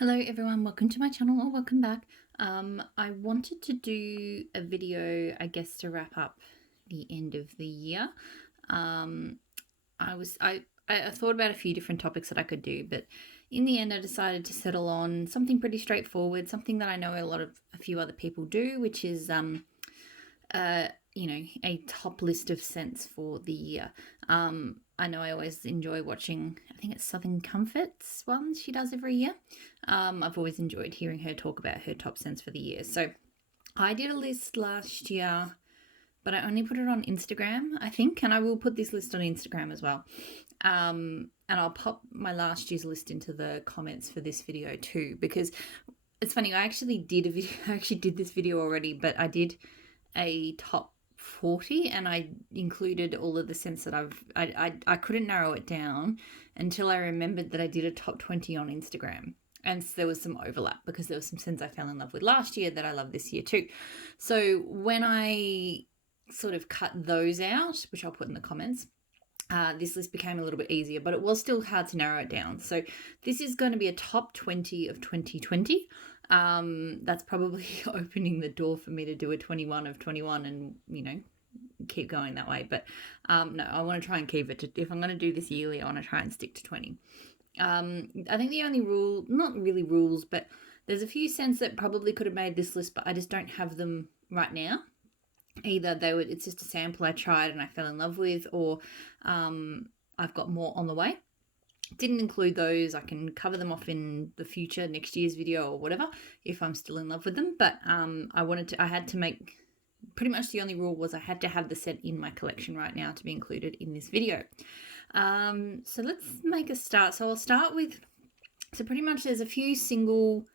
Hello everyone, welcome to my channel or welcome back. I wanted to do a video, I guess, to wrap up the end of the year. I thought about a few different topics that I could do, but in the end I decided to settle on something pretty straightforward, something that I know a few other people do, which is a top list of scents for the year. I know I always enjoy watching, I think it's Southern Comfort's ones she does every year. I've always enjoyed hearing her talk about her top scents for the year. So I did a list last year, but I only put it on Instagram, I think, and I will put this list on Instagram as well. And I'll pop my last year's list into the comments for this video too, because it's funny, I actually did this video already, but I did a top 40 and I included all of the scents that I couldn't narrow it down until I remembered that I did a top 20 on Instagram. And so there was some overlap because there were some scents I fell in love with last year that I love this year too. So when I sort of cut those out, which I'll put in the comments, this list became a little bit easier, but it was still hard to narrow it down. So this is going to be a top 20 of 2020. That's probably opening the door for me to do a 21 of 21 and, keep going that way. But no, I want to try and keep it to, if I'm going to do this yearly, I want to try and stick to 20. I think the only rule, not really rules, but there's a few scents that probably could have made this list, but I just don't have them right now. Either it's just a sample I tried and I fell in love with, or I've got more on the way. Didn't include those. I can cover them off in the future, next year's video or whatever, if I'm still in love with them. But I had to make, pretty much the only rule was I had to have the scent in my collection right now to be included in this video. So let's make a start. So I'll start with, so pretty much there's a few single,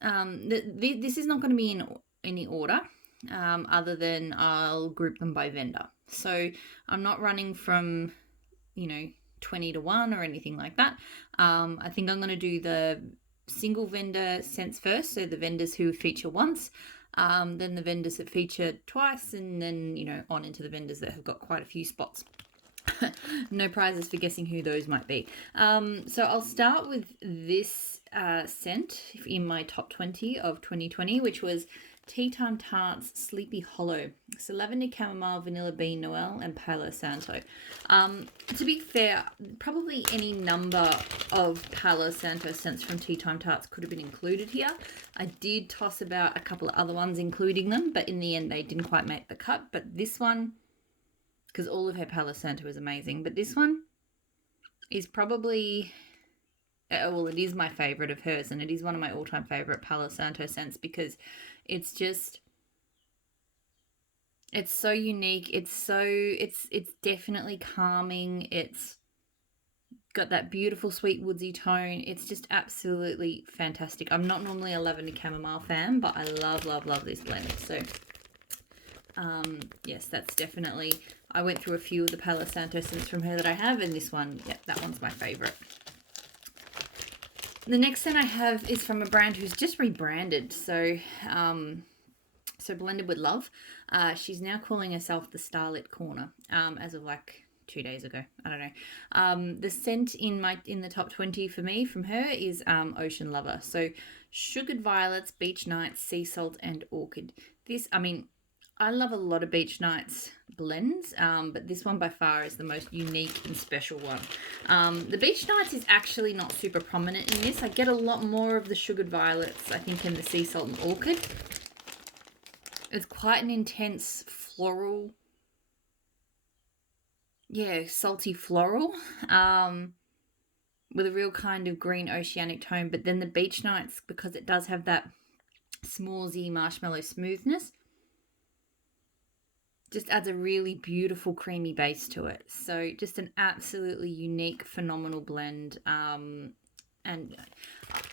this is not going to be in any order, other than I'll group them by vendor. So I'm not running from, 20 to 1 or anything like that. I think I'm going to do the single vendor scents first, so the vendors who feature once, then the vendors that feature twice, and then on into the vendors that have got quite a few spots. No prizes for guessing who those might be. So I'll start with this scent in my top 20 of 2020, which was Time Tarts Sleepy Hollow. So lavender, chamomile, vanilla bean, Noel, and Palo Santo. To be fair, probably any number of Palo Santo scents from Time Tarts could have been included here. I did toss about a couple of other ones including them, but in the end they didn't quite make the cut. But this one, because all of her Palo Santo is amazing, but this one is probably, well, it is my favorite of hers, and it is one of my all-time favorite Palo Santo scents because it's so unique. It's definitely calming. It's got that beautiful sweet woodsy tone. It's just absolutely fantastic. I'm not normally a lavender chamomile fan, but I love this blend. So yes, that's definitely, I went through a few of the Palo Santo scents from her that I have, and this one, yeah, that one's my favorite. The next scent I have is from a brand who's just rebranded, so Blended with Love. She's now calling herself the Starlet Corner, as of like 2 days ago. I don't know. The scent in the top 20 for me from her is Ocean Lover. So sugared violets, beach nights, sea salt, and orchid. I love a lot of Beach Nights blends, but this one by far is the most unique and special one. The Beach Nights is actually not super prominent in this. I get a lot more of the sugared violets, I think, in the sea salt and orchid. It's quite an intense floral, salty floral, with a real kind of green oceanic tone. But then the Beach Nights, because it does have that s'moresy marshmallow smoothness, just adds a really beautiful creamy base to it. So just an absolutely unique, phenomenal blend. And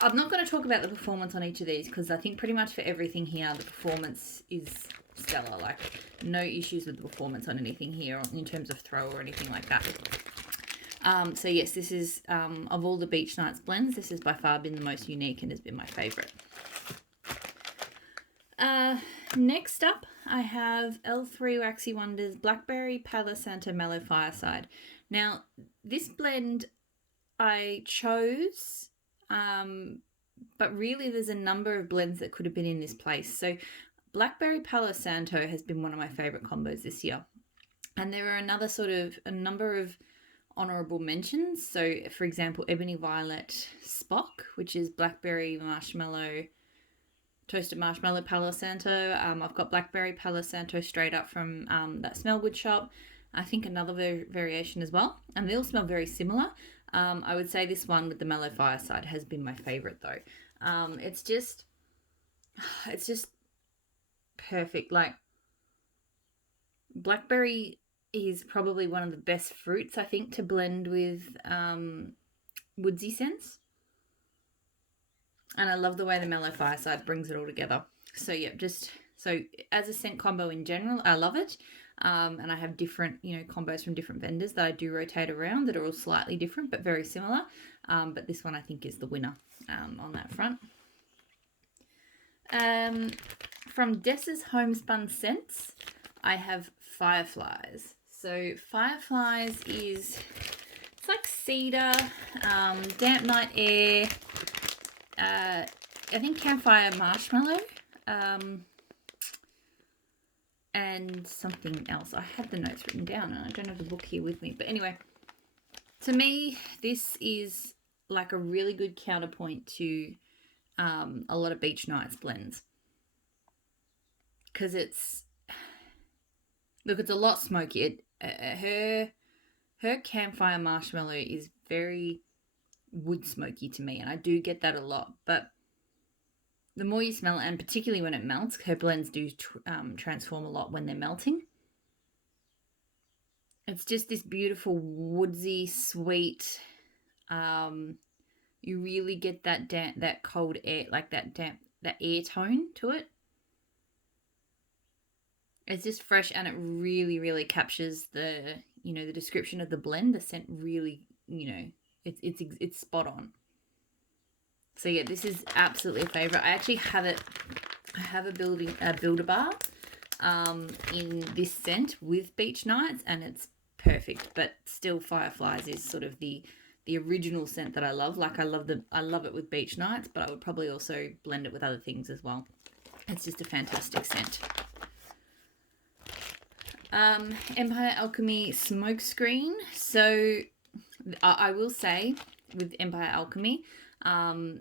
I'm not going to talk about the performance on each of these because I think pretty much for everything here, the performance is stellar. Like, no issues with the performance on anything here in terms of throw or anything like that. So yes, this is, of all the Beach Nights blends, this has by far been the most unique and has been my favourite. Next up, I have L3 Waxy Wonders Blackberry Palo Santo Mellow Fireside. Now, this blend I chose but really there's a number of blends that could have been in this place. So Blackberry Palo Santo has been one of my favorite combos this year. And there are a number of honorable mentions. So for example, Ebony Violet Spock, which is blackberry marshmallow, toasted marshmallow Palo Santo. I've got blackberry Palo Santo straight up from that Smellwood shop. I think another variation as well. And they all smell very similar. I would say this one with the Mellow Fireside has been my favorite though. It's just perfect. Like, blackberry is probably one of the best fruits, I think, to blend with woodsy scents. And I love the way the Mellow Fireside brings it all together. So yeah, so as a scent combo in general, I love it. And I have different, combos from different vendors that I do rotate around that are all slightly different but very similar. But this one I think is the winner on that front. From Dessa's Homespun Scents, I have Fireflies. So Fireflies it's like cedar, damp night air, I think campfire marshmallow, and something else. I had the notes written down and I don't have the book here with me. But anyway, to me, this is like a really good counterpoint to a lot of Beach Nights blends. Because it's a lot smoky. Her campfire marshmallow is very wood smoky to me, and I do get that a lot. But the more you smell it, and particularly when it melts, her blends do transform a lot when they're melting. It's just this beautiful woodsy, sweet. You really get that cold air, like that air tone to it. It's just fresh, and it really, really captures the description of the blend. The scent really, it's spot on. So yeah, this is absolutely a favorite. I actually have it. I have a builder bar in this scent with Beach Nights, and it's perfect. But still, Fireflies is sort of the original scent that I love. Like I love it with Beach Nights, but I would probably also blend it with other things as well. It's just a fantastic scent. Empire Alchemy Smokescreen. So I will say with Empire Alchemy,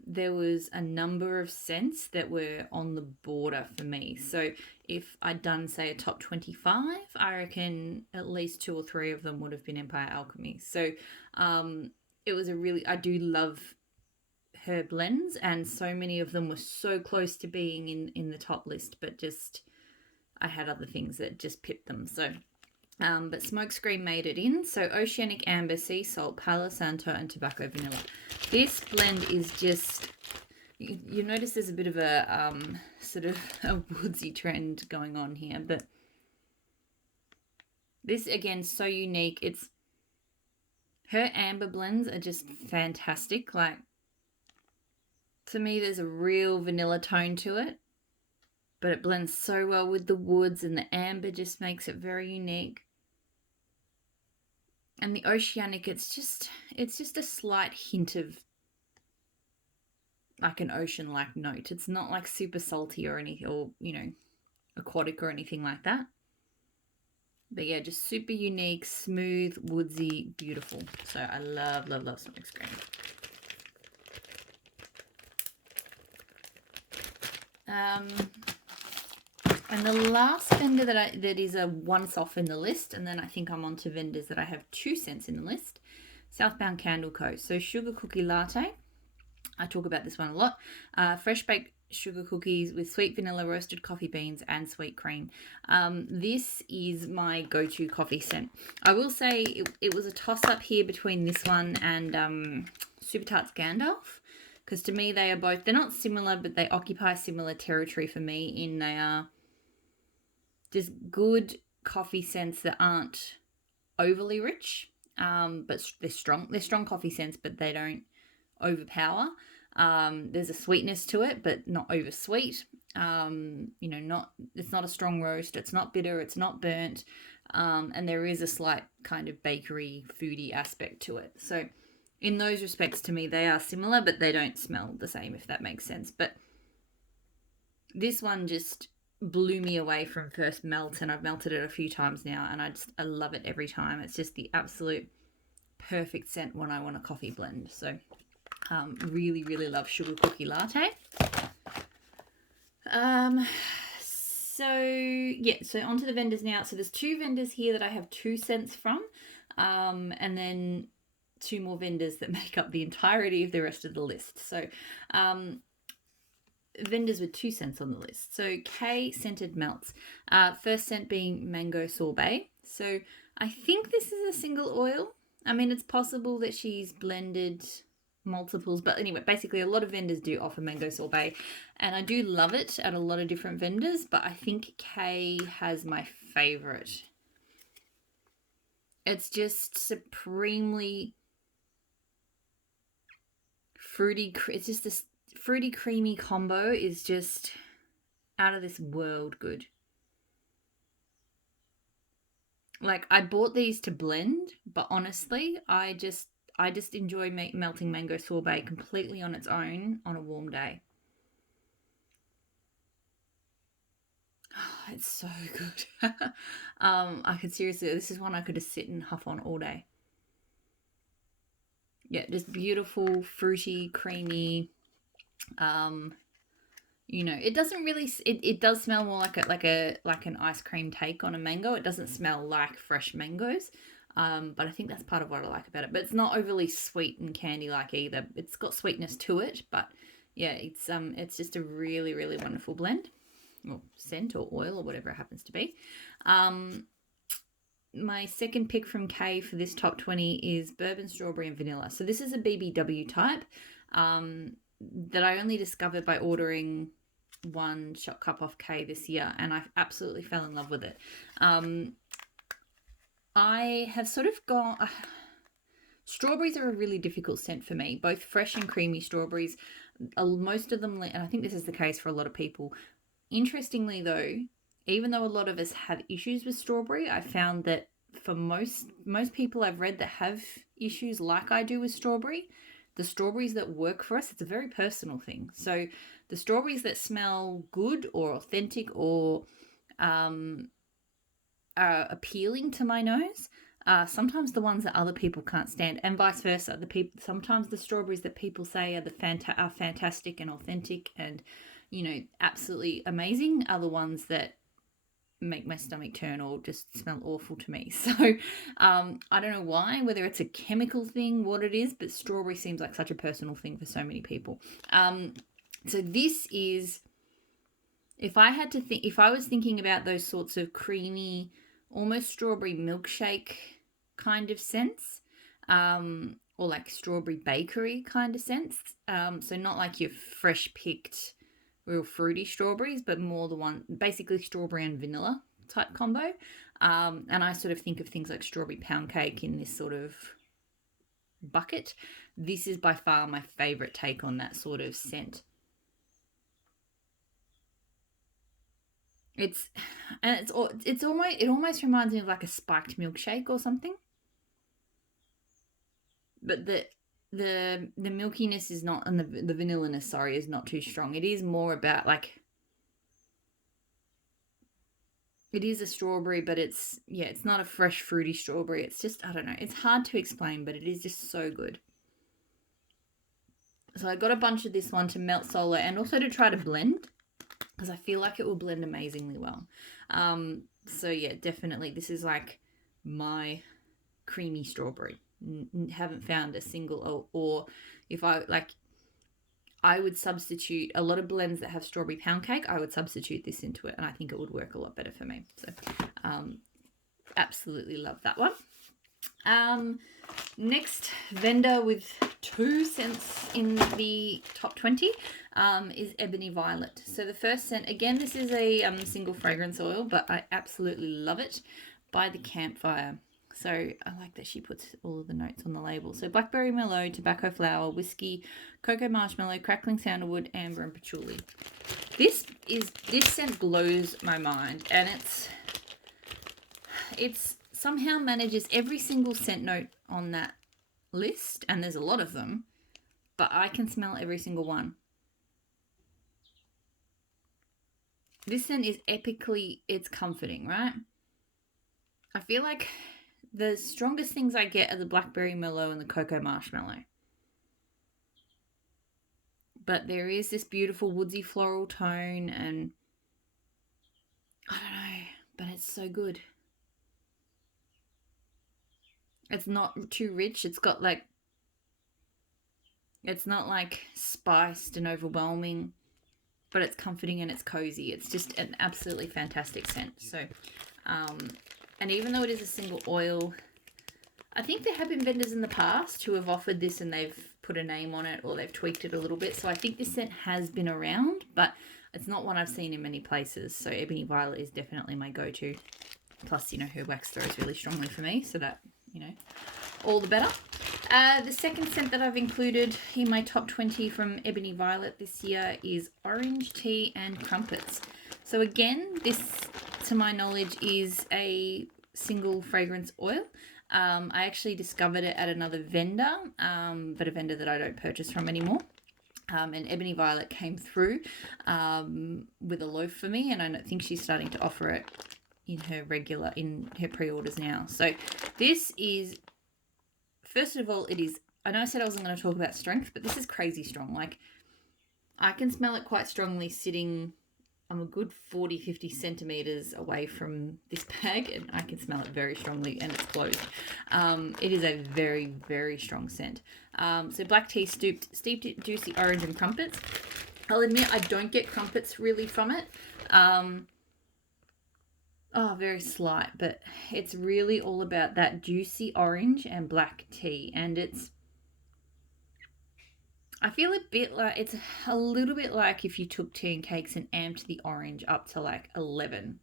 there was a number of scents that were on the border for me. So if I'd done, say, a top 25, I reckon at least 2 or 3 of them would have been Empire Alchemy. So it was I do love her blends, and so many of them were so close to being in the top list, but just I had other things that just pipped them. So, but Smokescreen made it in. So Oceanic Amber, Sea Salt, Palo Santo, and Tobacco Vanilla. This blend is just, you notice there's a bit of a sort of a woodsy trend going on here, but this again, so unique. Her amber blends are just fantastic. Like, to me, there's a real vanilla tone to it, but it blends so well with the woods, and the amber just makes it very unique. And the Oceanic, it's just a slight hint of like an ocean-like note. It's not like super salty or anything, or aquatic or anything like that. But yeah, just super unique, smooth, woodsy, beautiful. So I love, love, love Smokescreen. And the last vendor that is a once-off in the list, and then I think I'm on to vendors that I have 2 cents in the list, Southbound Candle Co. So Sugar Cookie Latte. I talk about this one a lot. Fresh baked sugar cookies with sweet vanilla, roasted coffee beans, and sweet cream. This is my go-to coffee scent. I will say it was a toss-up here between this one and Super Tarts Gandalf, because to me they're not similar, but they occupy similar territory for me in they are just good coffee scents that aren't overly rich, but they're strong. They're strong coffee scents, but they don't overpower. There's a sweetness to it, but not over sweet. It's not a strong roast. It's not bitter. It's not burnt. And there is a slight kind of bakery foodie aspect to it. So in those respects, to me, they are similar, but they don't smell the same, if that makes sense. But this one just blew me away from first melt, and I've melted it a few times now, and I love it every time. It's just the absolute perfect scent when I want a coffee blend. So really, really love Sugar Cookie Latte. So onto the vendors now. So there's 2 vendors here that I have 2 scents from, and then 2 more vendors that make up the entirety of the rest of the list. So vendors with 2 scents on the list. So K scented melts. First scent being mango sorbet. So I think this is a single oil. I mean, it's possible that she's blended multiples, but anyway, basically a lot of vendors do offer mango sorbet, and I do love it at a lot of different vendors, but I think K has my favorite. It's just supremely fruity. It's just this fruity creamy combo is just out of this world good. Like, I bought these to blend, but honestly, I just enjoy melting mango sorbet completely on its own on a warm day. Oh, it's so good. I could seriously, this is one I could just sit and huff on all day. Yeah, just beautiful, fruity, creamy. You know, it doesn't really, it does smell more like an ice cream take on a mango. It doesn't smell like fresh mangoes. But I think that's part of what I like about it. But it's not overly sweet and candy-like either. It's got sweetness to it, but yeah, it's just a really, really wonderful blend, or scent, or oil, or whatever it happens to be. My second pick from K for this top 20 is bourbon, strawberry, and vanilla. So this is a BBW type that I only discovered by ordering 1 shot cup off K this year, and I absolutely fell in love with it. I have sort of gone... strawberries are a really difficult scent for me, both fresh and creamy strawberries. Most of them, and I think this is the case for a lot of people. Interestingly though, even though a lot of us have issues with strawberry, I found that for most people I've read that have issues like I do with strawberry, the strawberries that work for us, it's a very personal thing. So the strawberries that smell good or authentic or are appealing to my nose, sometimes the ones that other people can't stand, and vice versa. Sometimes the strawberries that people say are fantastic and authentic and, you know, absolutely amazing are the ones that make my stomach turn or just smell awful to me. So I don't know why, whether it's a chemical thing, what it is, but strawberry seems like such a personal thing for so many people. So this is, if I was thinking about those sorts of creamy, almost strawberry milkshake kind of scents, or like strawberry bakery kind of scents. So not like your fresh picked, real fruity strawberries, but more the one, basically strawberry and vanilla type combo. And I sort of think of things like strawberry pound cake in this sort of bucket. This is by far my favorite take on that sort of scent. It almost reminds me of like a spiked milkshake or something. But the milkiness is not, and the vanilla-ness, sorry, is not too strong. It is more about like, it is a strawberry, but it's not a fresh fruity strawberry. It's just, I don't know. It's hard to explain, but it is just so good. So I got a bunch of this one to melt solo and also to try to blend, because I feel like it will blend amazingly well. So yeah, definitely this is like my creamy strawberry. Haven't found a single, or if I would substitute a lot of blends that have strawberry pound cake, I would substitute this into it, and I think it would work a lot better for me. So absolutely love that one. Next vendor with 2 scents in the top 20 is Ebony Violet. So the first scent, again, this is a single fragrance oil, but I absolutely love it, by the Campfire. So I like that she puts all of the notes on the label. So blackberry merlot, tobacco flower, whiskey, cocoa marshmallow, crackling sandalwood, amber, and patchouli. This scent blows my mind, and it's somehow manages every single scent note on that list, and there's a lot of them, but I can smell every single one. This scent is it's comforting, right? I feel like the strongest things I get are the blackberry mellow and the cocoa marshmallow. But there is this beautiful woodsy floral tone, and I don't know, but it's so good. It's not too rich. It's not like spiced and overwhelming, but it's comforting and it's cozy. It's just an absolutely fantastic scent. So, and even though it is a single oil, I think there have been vendors in the past who have offered this and they've put a name on it or they've tweaked it a little bit. So I think this scent has been around, but it's not one I've seen in many places. So Ebony Violet is definitely my go-to. Plus, her wax throws really strongly for me, so that, all the better. The second scent that I've included in my top 20 from Ebony Violet this year is Orange Tea and Crumpets. So again, this, to my knowledge, is a single fragrance oil. I actually discovered it at another vendor, but a vendor that I don't purchase from anymore. And Ebony Violet came through with a loaf for me, and I think she's starting to offer it in her pre-orders now. So this is, first of all, I know I said I wasn't going to talk about strength, but this is crazy strong. Like, I can smell it quite strongly sitting, I'm a good 40-50 centimeters away from this bag, and I can smell it very strongly, and it's closed. It is a very, very strong scent. So black tea, steeped juicy orange and crumpets. I'll admit I don't get crumpets really from it. Very slight, but it's really all about that juicy orange and black tea, and I feel it's a little bit like if you took tea and cakes and amped the orange up to like 11.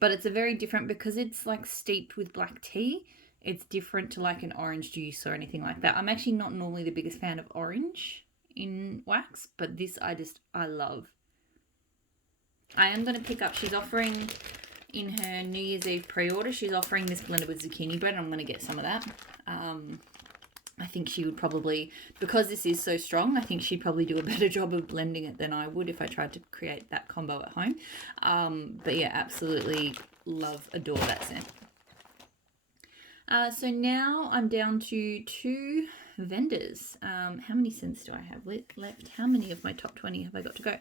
But it's a very different, because it's like steeped with black tea. It's different to like an orange juice or anything like that. I'm actually not normally the biggest fan of orange in wax, but this I love. I am going to pick up, she's offering in her New Year's Eve pre-order, she's offering this blended with zucchini bread. I'm going to get some of that. I think she would probably, because this is so strong, I think she'd probably do a better job of blending it than I would if I tried to create that combo at home. But yeah, absolutely adore that scent. So now I'm down to 2 vendors. How many scents do I have left? How many of my top 20 have I got to go?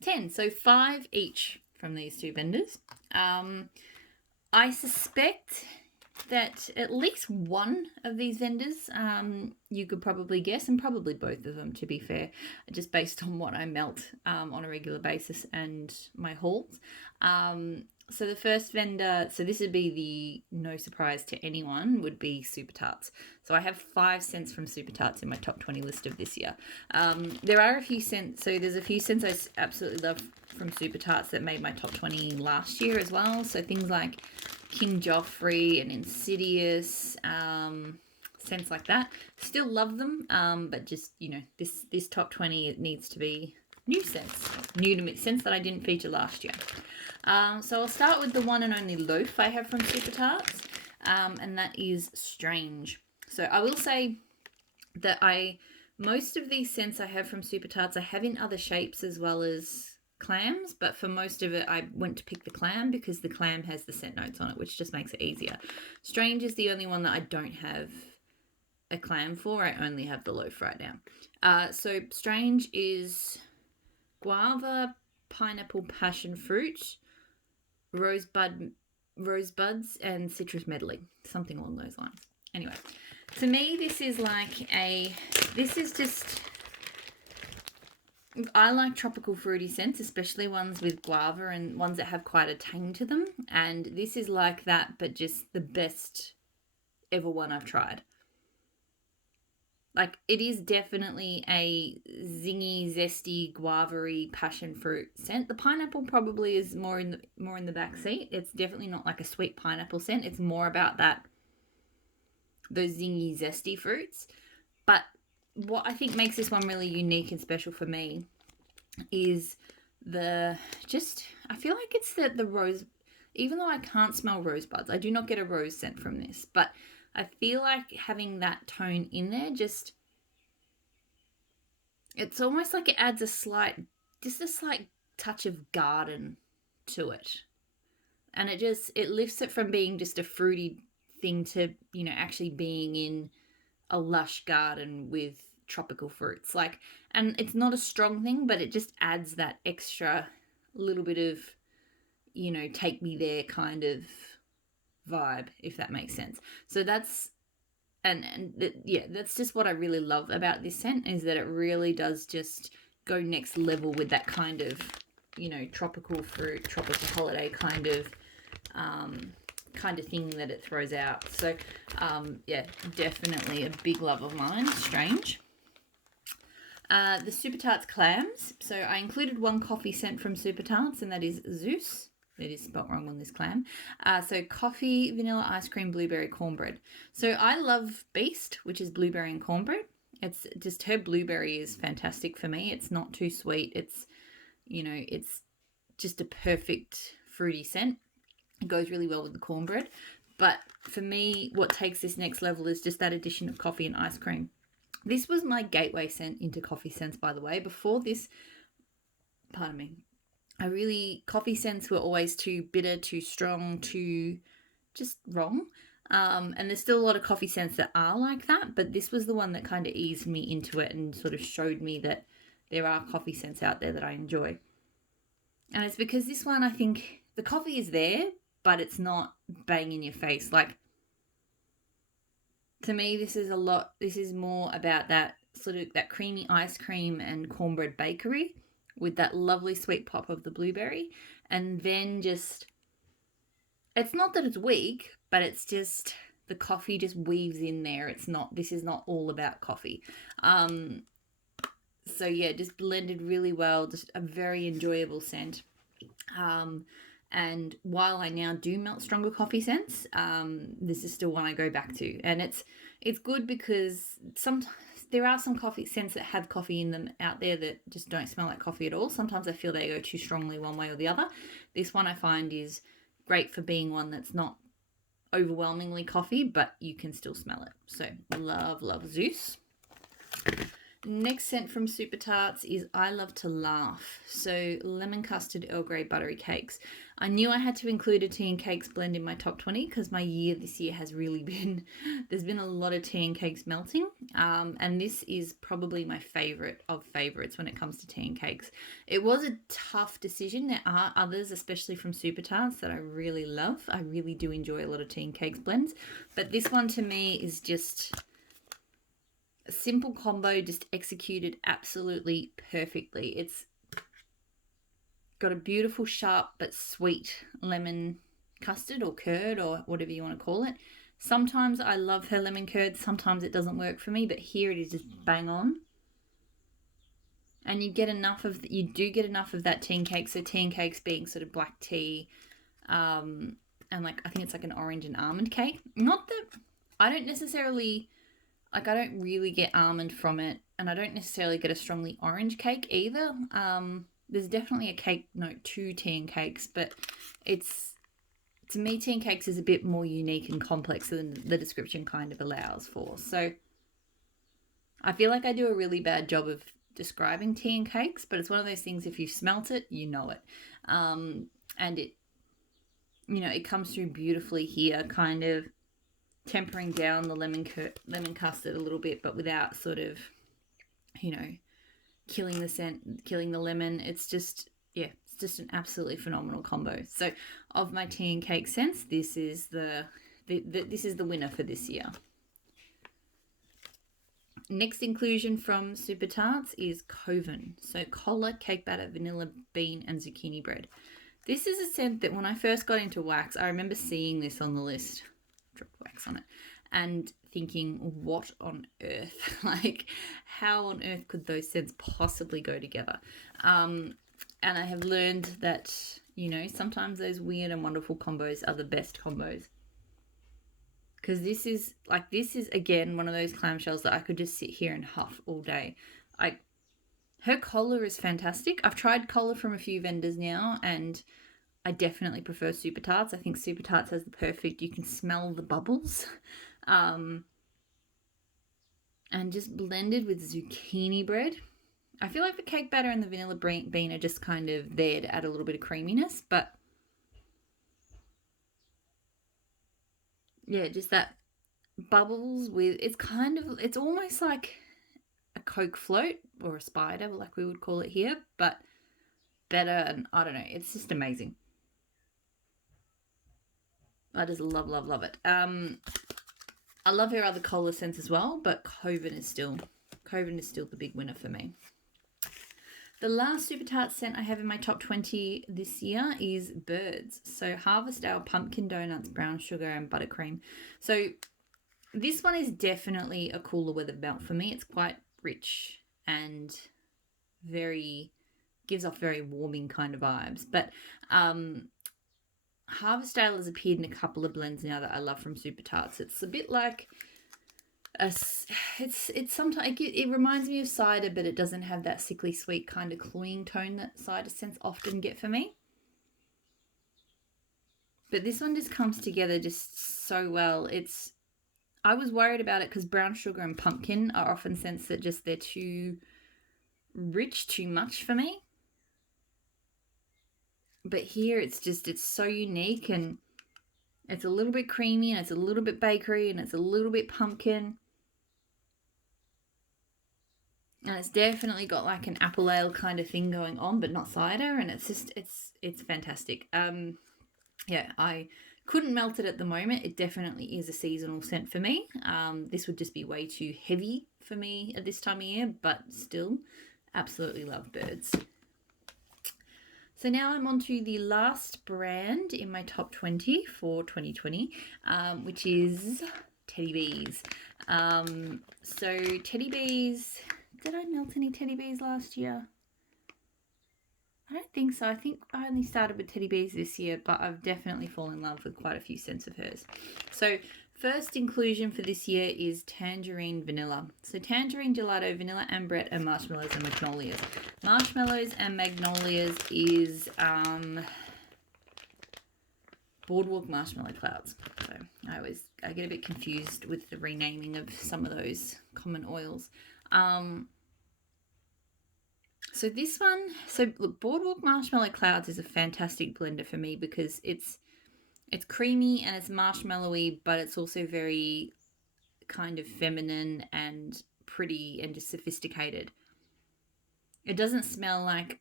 10, so 5 each from these 2 vendors. I suspect that at least one of these vendors you could probably guess, and probably both of them, to be fair, just based on what I melt on a regular basis and my hauls. So the first vendor, so this would be the no surprise to anyone, would be Super Tarts. So I have 5 scents from Super Tarts in my top 20 list of this year. There are a few scents, so there's a few scents I absolutely love from Super Tarts that made my top 20 last year as well. So things like King Joffrey and Insidious, scents like that. Still love them, but just, this top 20, it needs to be new scents, new to me, scents that I didn't feature last year. So I'll start with the one and only loaf I have from Super Tarts, and that is Strange. So I will say that most of these scents I have from Super Tarts I have in other shapes as well as clams, but for most of it I went to pick the clam because the clam has the scent notes on it, which just makes it easier. Strange is the only one that I don't have a clam for. I only have the loaf right now. So Strange is guava, pineapple, passion fruit, rosebuds, and citrus medley, something along those lines. Anyway, to me this is just, I like tropical fruity scents, especially ones with guava and ones that have quite a tang to them, and this is like that, but just the best ever one I've tried. Like, it is definitely a zingy, zesty, guava-y passion fruit scent. The pineapple probably is more in the back seat. It's definitely not like a sweet pineapple scent. It's more about those zingy, zesty fruits. But what I think makes this one really unique and special for me is I feel like it's the rose. even though I can't smell rosebuds, I do not get a rose scent from this, but I feel like having that tone in there just, it's almost like it adds a slight touch of garden to it. And it lifts it from being just a fruity thing to, actually being in a lush garden with tropical fruits. And it's not a strong thing, but it just adds that extra little bit of, take me there kind of vibe, if that makes sense. So that's that's just what I really love about this scent, is that it really does just go next level with that kind of, tropical fruit, tropical holiday kind of thing that it throws out. So definitely a big love of mine. Strange. The Super Tarts clams. So I included one coffee scent from Super Tarts, and that is Zeus. It is spelt wrong on this clam. So coffee, vanilla ice cream, blueberry cornbread. So I love Beast, which is blueberry and cornbread. It's just, her blueberry is fantastic for me. It's not too sweet. It's, it's just a perfect fruity scent. It goes really well with the cornbread. But for me, what takes this next level is just that addition of coffee and ice cream. This was my gateway scent into coffee scents, by the way. Before this, pardon me, coffee scents were always too bitter, too strong, too just wrong. And there's still a lot of coffee scents that are like that, but this was the one that kind of eased me into it and sort of showed me that there are coffee scents out there that I enjoy. And it's because this one, I think the coffee is there, but it's not bang in your face. To me, this is more about that sort of that creamy ice cream and cornbread bakery with that lovely sweet pop of the blueberry. And then just, it's not that it's weak, but it's just the coffee just weaves in there. This is not all about coffee. So yeah, just blended really well, just a very enjoyable scent. And while I now do melt stronger coffee scents, this is still one I go back to. And it's good because sometimes there are some coffee scents that have coffee in them out there that just don't smell like coffee at all. Sometimes I feel they go too strongly one way or the other. This one I find is great for being one that's not overwhelmingly coffee, but you can still smell it. So love Zeus. Next scent from Super Tarts is I Love to Laugh. So lemon custard Earl Grey buttery cakes. I knew I had to include a tea and cakes blend in my top 20 because my year this year has really been, there's been a lot of tea and cakes melting. And this is probably my favorite of favorites when it comes to tea and cakes. It was a tough decision. There are others, especially from Super Tarts, that I really love. I really do enjoy a lot of tea and cakes blends. But this one to me is just a simple combo, just executed absolutely perfectly. It's got a beautiful, sharp but sweet lemon custard or curd or whatever you want to call it. Sometimes I love her lemon curd, sometimes it doesn't work for me, but here it is just bang on. And you do get enough of that tea and cake. So tea and cakes being sort of black tea, and I think it's like an orange and almond cake. Not that I don't really get almond from it, and I don't necessarily get a strongly orange cake either. There's definitely a cake note to tea and cakes, but to me, tea and cakes is a bit more unique and complex than the description kind of allows for. So I feel like I do a really bad job of describing tea and cakes, but it's one of those things, if you've smelt it, you know it. And it comes through beautifully here, kind of tempering down the lemon custard a little bit, but without sort of, killing the scent, killing the lemon. It's just an absolutely phenomenal combo. So of my tea and cake scents, this is the winner for this year. Next inclusion from Super Tarts is Coven. So cola, cake batter, vanilla bean, and zucchini bread. This is a scent that when I first got into wax, I remember seeing this on the list, dropped wax on it, and thinking, what on earth? How on earth could those scents possibly go together? And I have learned that, sometimes those weird and wonderful combos are the best combos. Because this is again one of those clamshells that I could just sit here and huff all day. Her cola is fantastic. I've tried cola from a few vendors now, and I definitely prefer Super Tarts. I think Super Tarts has the perfect, you can smell the bubbles. And just blended with zucchini bread. I feel like the cake batter and the vanilla bean are just kind of there to add a little bit of creaminess, but yeah, just that bubbles with, it's almost like a Coke float or a spider, like we would call it here, but better, and I don't know, it's just amazing. I just love it. I love her other cola scents as well, but Coven is still the big winner for me. The last Super Tart scent I have in my top 20 this year is Birds. So Harvest Ale Pumpkin Donuts, Brown Sugar and Buttercream. So this one is definitely a cooler weather melt for me. It's quite rich and gives off very warming kind of vibes. But Harvest Ale has appeared in a couple of blends now that I love from Super Tarts. It's a bit like it's sometimes it reminds me of cider, but it doesn't have that sickly sweet kind of cloying tone that cider scents often get for me. But this one just comes together just so well. I was worried about it because brown sugar and pumpkin are often scents that just they're too rich, too much for me. But here it's so unique, and it's a little bit creamy, and it's a little bit bakery, and it's a little bit pumpkin. And it's definitely got like an apple ale kind of thing going on, but not cider. And it's fantastic. Yeah, I couldn't melt it at the moment. It definitely is a seasonal scent for me. This would just be way too heavy for me at this time of year, but still absolutely love Birds. So now I'm on to the last brand in my top 20 for 2020, which is Teddy Bees. So Teddy Bees, did I melt any Teddy Bees last year? I don't think so. I think I only started with Teddy Bees this year, but I've definitely fallen in love with quite a few scents of hers. So first inclusion for this year is Tangerine Vanilla. So Tangerine Gelato, Vanilla Ambrette, and Marshmallows and Magnolias. Marshmallows and Magnolias is Boardwalk Marshmallow Clouds. So I get a bit confused with the renaming of some of those common oils. So this one, look, Boardwalk Marshmallow Clouds is a fantastic blender for me because it's creamy and it's marshmallowy, but it's also very kind of feminine and pretty and just sophisticated. It doesn't smell like,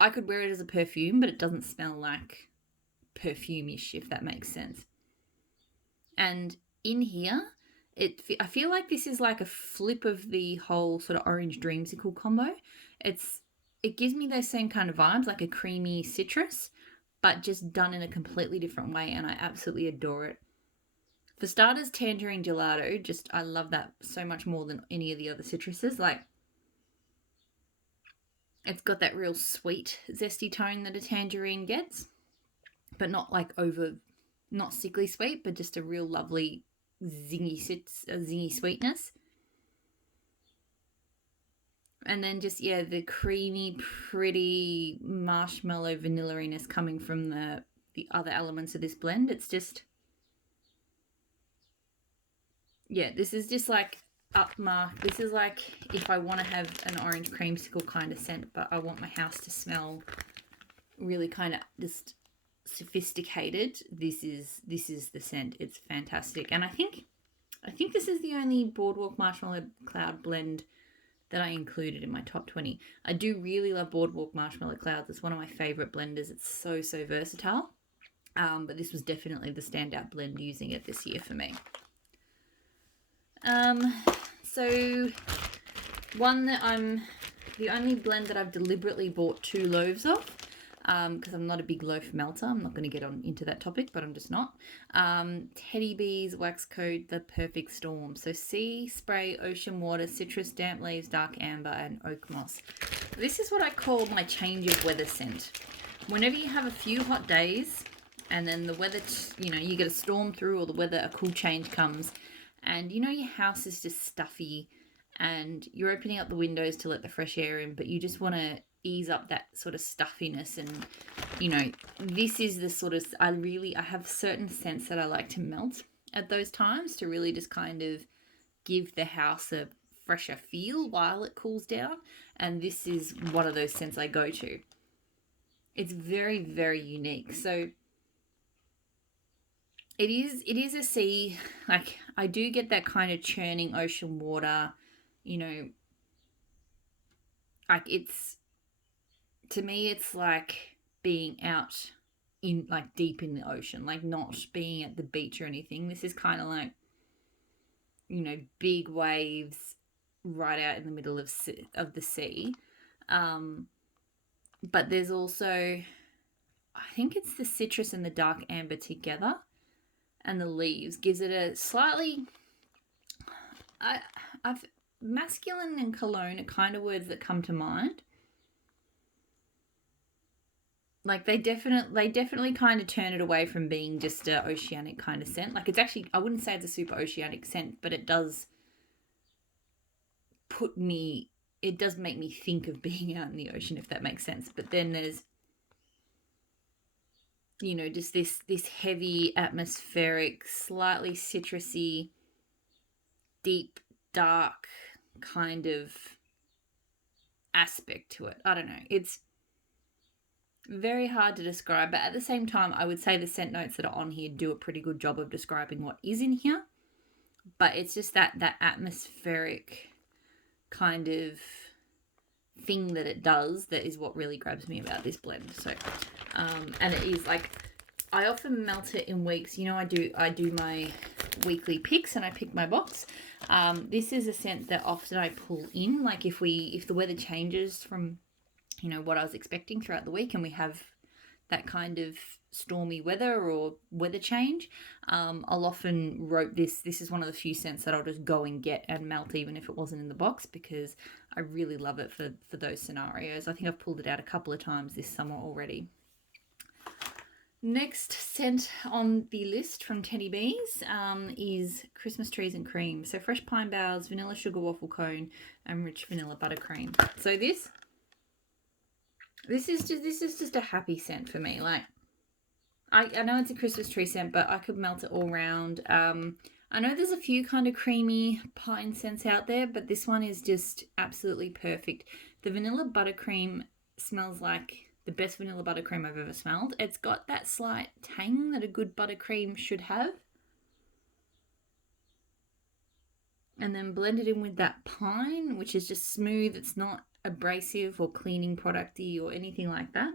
I could wear it as a perfume, but it doesn't smell like perfume-ish, if that makes sense. And in here, I feel like this is like a flip of the whole sort of orange dreamsicle combo. It gives me those same kind of vibes, like a creamy citrus, but just done in a completely different way, and I absolutely adore it. For starters, Tangerine Gelato, I love that so much more than any of the other citruses. Like, it's got that real sweet, zesty tone that a tangerine gets, but not like not sickly sweet, but just a real lovely zingy sweetness. And then just, yeah, the creamy, pretty marshmallow vanilla-iness coming from the other elements of this blend. It's just, yeah, this is just like upmark. This is like if I want to have an orange creamsicle kind of scent, but I want my house to smell really kind of just sophisticated. This is the scent. It's fantastic. And I think this is the only Boardwalk Marshmallow Cloud blend that I included in my top 20. I do really love Boardwalk Marshmallow Clouds. It's one of my favorite blenders. It's so versatile. But this was definitely the standout blend using it this year for me. So one that the only blend that I've deliberately bought 2 loaves of, because I'm not a big loaf melter. I'm not going to get into that topic, but I'm just not. Teddy Bees Wax Code The Perfect Storm. So sea spray, ocean water, citrus, damp leaves, dark amber, and oak moss. This is what I call my change of weather scent. Whenever you have a few hot days and then the weather, you get a storm through, or a cool change comes, and your house is just stuffy and you're opening up the windows to let the fresh air in, but you just want to ease up that sort of stuffiness. And you know, this is the sort of, I have certain scents that I like to melt at those times to really just kind of give the house a fresher feel while it cools down. And this is one of those scents I go to. It's very, very unique. So it is a sea, like I do get that kind of churning ocean water, you know, like to me it's like being out in, like, deep in the ocean, like not being at the beach or anything. This is kind of like, you know, big waves right out in the middle of the sea. But there's also, I think it's the citrus and the dark amber together, and the leaves gives it a slightly, I've masculine and cologne are kind of words that come to mind. Like they definitely kind of turn it away from being just a oceanic kind of scent. Like it's actually, I wouldn't say it's a super oceanic scent, but it does make me think of being out in the ocean, if that makes sense. But then there's, you know, just this heavy, atmospheric, slightly citrusy, deep, dark kind of aspect to it. I don't know. It's very hard to describe, but at the same time, I would say the scent notes that are on here do a pretty good job of describing what is in here. But it's just that atmospheric kind of thing that it does that is what really grabs me about this blend. So, and it is like, I often melt it in weeks. You know, I do my weekly picks and I pick my box. This is a scent that often I pull in, like if the weather changes from, you know, what I was expecting throughout the week, and we have that kind of stormy weather or weather change, I'll often rope this. This is one of the few scents that I'll just go and get and melt even if it wasn't in the box, because I really love it for those scenarios. I think I've pulled it out a couple of times this summer already. Next scent on the list from Teddy Bees is Christmas Trees and Cream. So fresh pine boughs, vanilla sugar waffle cone, and rich vanilla buttercream. So this is just a happy scent for me. Like I know it's a Christmas tree scent, but I could melt it all round. I know there's a few kind of creamy pine scents out there, but this one is just absolutely perfect. The vanilla buttercream smells like the best vanilla buttercream I've ever smelled. It's got that slight tang that a good buttercream should have. And then blended in with that pine, which is just smooth. It's not abrasive or cleaning producty or anything like that.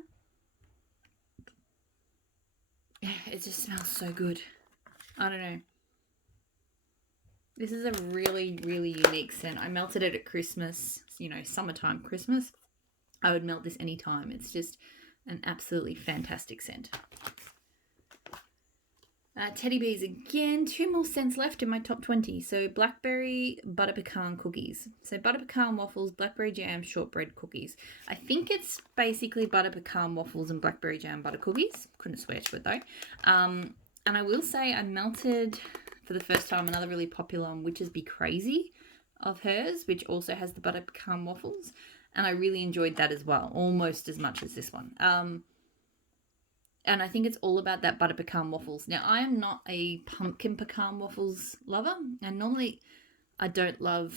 It just smells so good. I don't know. This is a really, really unique scent. I melted it at Christmas, you know, summertime Christmas. I would melt this anytime. It's just an absolutely fantastic scent. Teddy Bees again. 2 more scents left in my top 20. So blackberry butter pecan cookies. So butter pecan waffles, blackberry jam, shortbread cookies. I think it's basically butter pecan waffles and blackberry jam butter cookies. Couldn't swear to it though. And I will say I melted for the first time another really popular one, Witches Be Crazy of hers, which also has the butter pecan waffles. And I really enjoyed that as well, almost as much as this one. And I think it's all about that butter pecan waffles. Now, I am not a pumpkin pecan waffles lover, and normally I don't love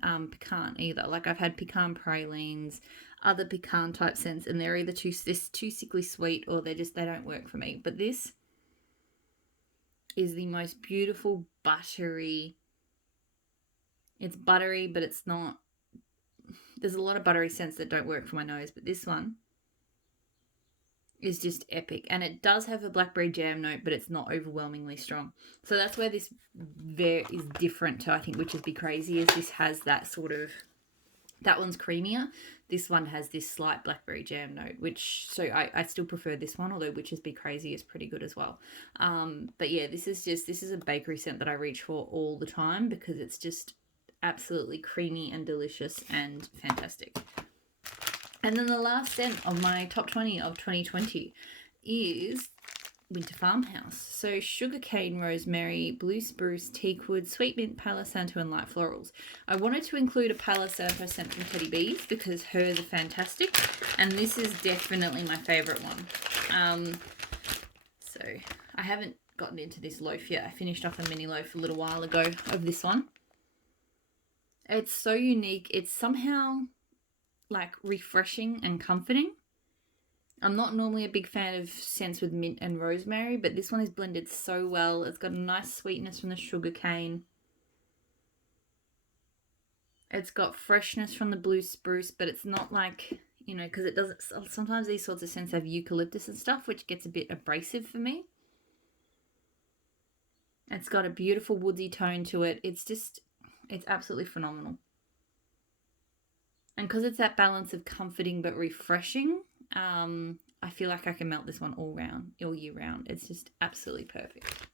pecan either. Like I've had pecan pralines, other pecan type scents, and they're either too sickly sweet or they don't work for me. But this is the most beautiful buttery. It's buttery, but it's not. There's a lot of buttery scents that don't work for my nose, but this one is just epic. And it does have a blackberry jam note, but it's not overwhelmingly strong. So that's where this is different to, I think, Witches Be Crazy, is this has that sort of, that one's creamier. This one has this slight blackberry jam note, which, so I still prefer this one, although Witches Be Crazy is pretty good as well. But yeah, this is a bakery scent that I reach for all the time because it's just absolutely creamy and delicious and fantastic. And then the last scent of my top 20 of 2020 is winter farmhouse. So sugarcane, rosemary, blue spruce, teakwood, sweet mint, Palo Santo, and light florals. I wanted to include a Palo Santo scent from Teddy Bees because hers are fantastic, and this is definitely my favourite one. So I haven't gotten into this loaf yet. I finished off a mini loaf a little while ago of this one. It's so unique. It's somehow like refreshing and comforting. I'm not normally a big fan of scents with mint and rosemary, but this one is blended so well. It's got a nice sweetness from the sugar cane. It's got freshness from the blue spruce, but it's not like, you know, because it doesn't, sometimes these sorts of scents have eucalyptus and stuff, which gets a bit abrasive for me. It's got a beautiful woodsy tone to it. It's absolutely phenomenal. And because it's that balance of comforting but refreshing, I feel like I can melt this one all year round. It's just absolutely perfect.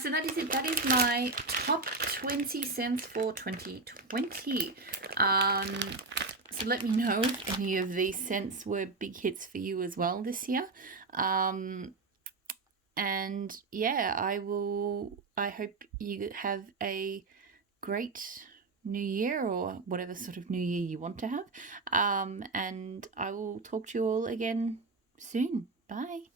So that is it. That is my top 20 scents for 2020. So let me know if any of these scents were big hits for you as well this year. And yeah, I hope you have a great new year, or whatever sort of new year you want to have. And I will talk to you all again soon. Bye.